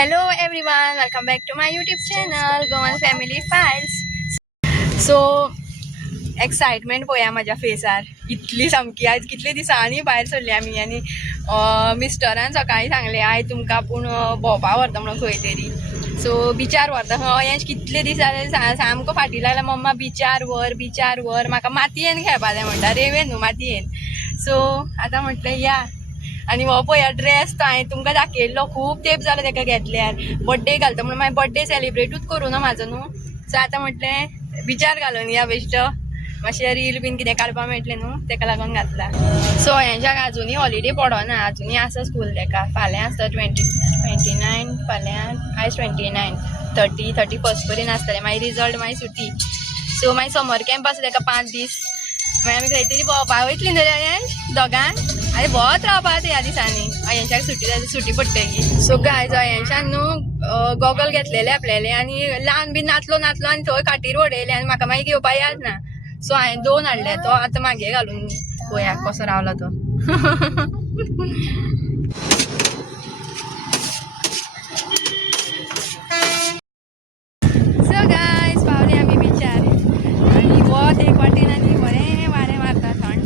Hello everyone, welcome back to my YouTube channel Goan Family Files. So excitement पळया माझ्या फेसार इतली सामकी आज कितले दिसांनी भायर सरली आमी आनी मिस्टरान सकाळी सांगले आयज तुमकां आपूण भोंवपा व्हरता म्हणून खंय तरी. सो बिचार व्हरता हय कितले दीस जाले सामको फाटी लागला मम्मा बिचार व्हर म्हाका मातयेन खेळपा जाय म्हणटा रेवेन न्हू मातयेन. सो आतां म्हटलें या आनी हो पळया ड्रेस तो हांवें तुमकां दाखयल्लो खूब तेंप जालो ताका घेतल्यार बर्थडे घालता म्हणून मागीर बर्थडे सेलिब्रेटूच करूं ना म्हाजो न्हू. सो आतां म्हटलें बिचार घालून या बेश्ट मातशें रील बीन कितें काडपा मेळटलें न्हू ताका लागून घातला. सो हेंच्याक आजुनी हॉलिडे पडोना आजुनी आसा स्कूल ताका फाल्यां आसता 29 फाल्यां आयज 29 31 पर्यंत आसतलें मागीर रिजल्ट मागीर सुटी. सो मागीर समर कॅम्प आसा ताका 5 दीस मागीर आमी खंय तरी भोंवपा वयतलीं न्हू अयंश दोगां आनी भोंवत रावपा ह्या दिसांनी अयंशाक सुटी पडटली. सो गायज अयंशान न्हू गॉगल घेतलेले आपल्याले आनी ल्हान बी नाचलो आनी थंय खाटीर उडयले आनी म्हाका मागीर घेवपा याद ना. सो हांवें 2 हाडले तो आतां मागे घालून पळया कसो रावलो तो. सो गायज पावले आमी बिचार आनी वत एक वाटेन आनी बरें वारें मारता थंड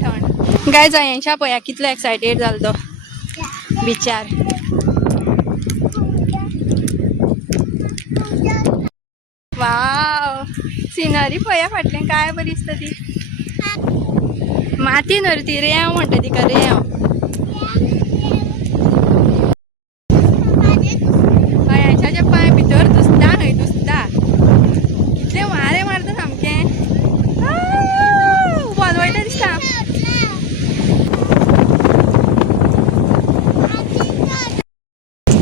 गायज अयंशा पळया कितलो एक्सायटेड जालो तो बिचार. वाव सिनरी पळया फाटल्यान काय बरी दिसता ती माती न्हू ती रेंव म्हणटा तिका रेंव. अयंशाचे पांय भितर दुसता न्हय दुसता कितलें वारें मारता सामकें उबोन वयता दिसता.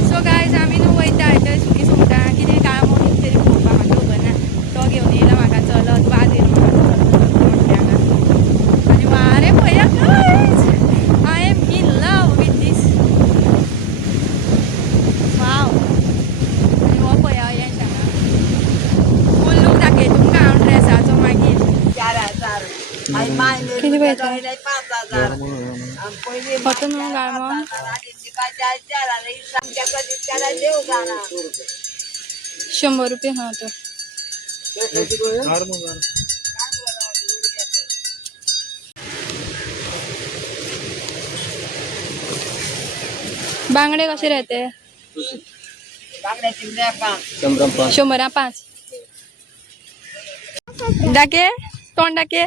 सो गायज आमी न्हू वयता थंय सुकी सुंगटां कितें काय म्हणून तरी पळोवपा म्हाका खबर ना तो घेवन येयला म्हाका चलत वाज येयलो म्हाका आनी वारें पळया guys I am in love with this. Wow आनी हो पळया अयंश हांगा फूल लूक दाखय तुमकां हांव ड्रेसाचो मागीर कितें पळयता फक्त न्हू गाळमो 100 रुपया हा तो. बांगडे कसे राहते 100 दाके तोंड दाके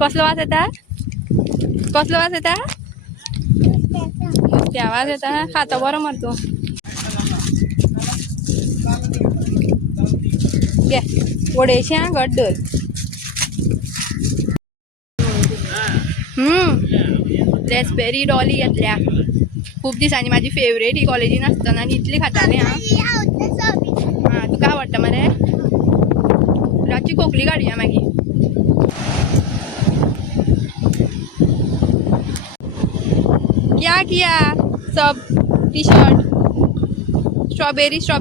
कसलो वास येता नुस्त्या वास येता खाता बरो मर तूं घे वडेशें आं घट धर. रेस्पेरी डॉली घेतल्या खूब दिसांनी माझी फेवरेट ही कॉलेजीन आसतना आनी इतली खातालें हां तुका आवडटा मरे रातची खोकली काडया मागीर. क्या किया सब टी शर्ट स्ट्रॉबेरी अशी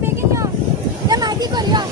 बेगीन यो त्या माहिती कर यो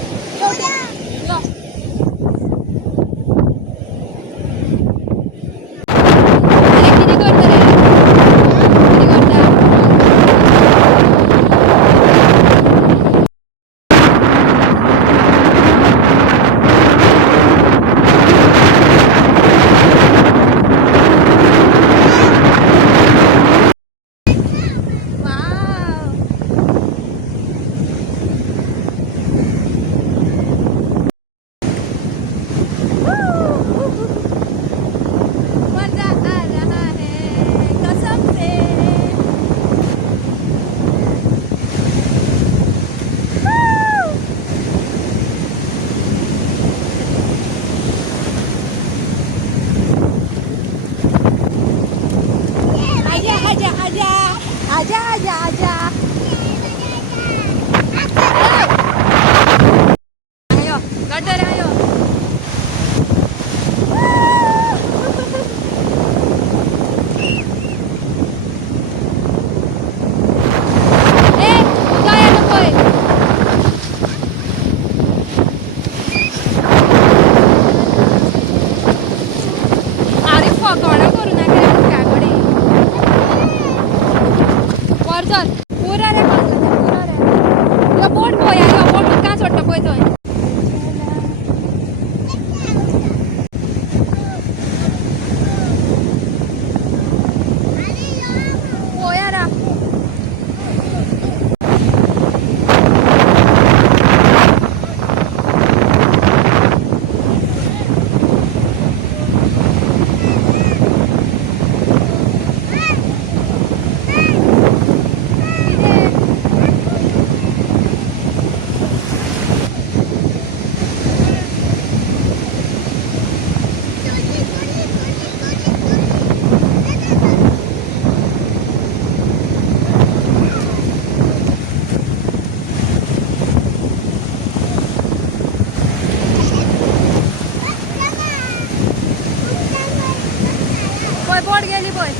पळय बोट गेली पळय.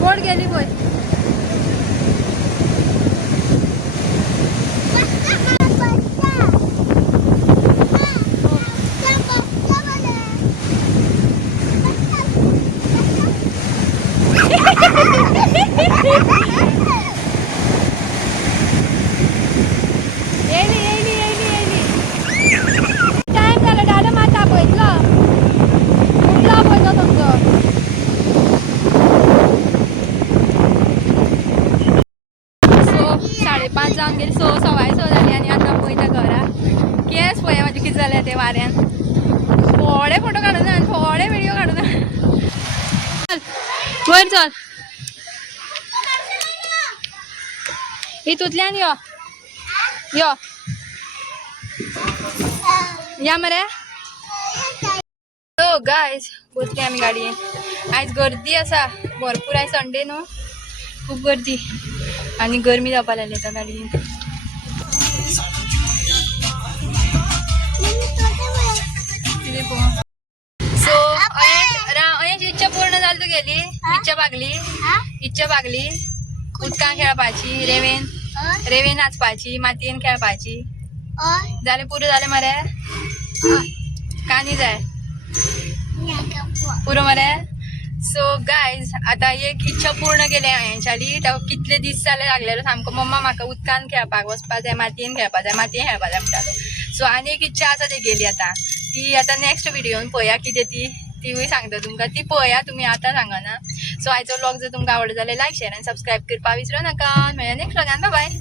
बोट गेली पळय. येली येली येली येली. टाइम झाला दादा माता पळयतलो. उठला पळय तुमचो. सो 5:30 जावन गेली. 6 सवाय 6 जाली आनी आतां पळयता घरा. केस पळय म्हाजे कितें जालें ते वाऱ्यान. थोडे फोटो काडूं ना, थोडे व्हिडिओ काडूं ना. वयर चल. हितूंतल्यान यो यो या मरे. सो गायज बसली आमी गाडयेन. आयज गर्दी आसा भरपूर. आयज संडे न्हू, खूब गर्दी आनी गरमी जावपा लागली आतां गाडयेन. सो अयेंची इच्छा पूर्ण जाली तुगेली. इच्छा भागली उदकान खेळपाची, रेवेन नाचपाची, मातयेन खेळपाची. जालें पुरो जालें मरे. कानी जाय पुरो मरे. सो गायज आतां एक इच्छा पूर्ण केली हांवेंच्याली. ताका कितले दीस जाले लागलेलो सामको मम्मा म्हाका उदकान खेळपाक वचपा जाय, मातयेन खेळपा जाय म्हणटालो. सो आनी एक इच्छा आसा ती गेली आतां. ती आतां नेक्स्ट व्हिडिओन पळया कितें तिवूय सांगता तुमकां. ती पळया तुमी, आतां सांगना. सो आयचो व्लॉग जर तुमकां आवडलो जाल्यार लायक शेअर आनी सबस्क्राईब करपाक विसरूं नाका. मेळया नेक्स्ट व्लॉगान. Bye bye.